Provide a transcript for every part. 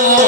Oh.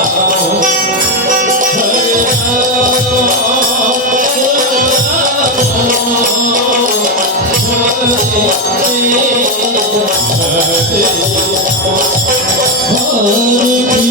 Hare Hare Hare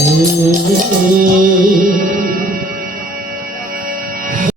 Hare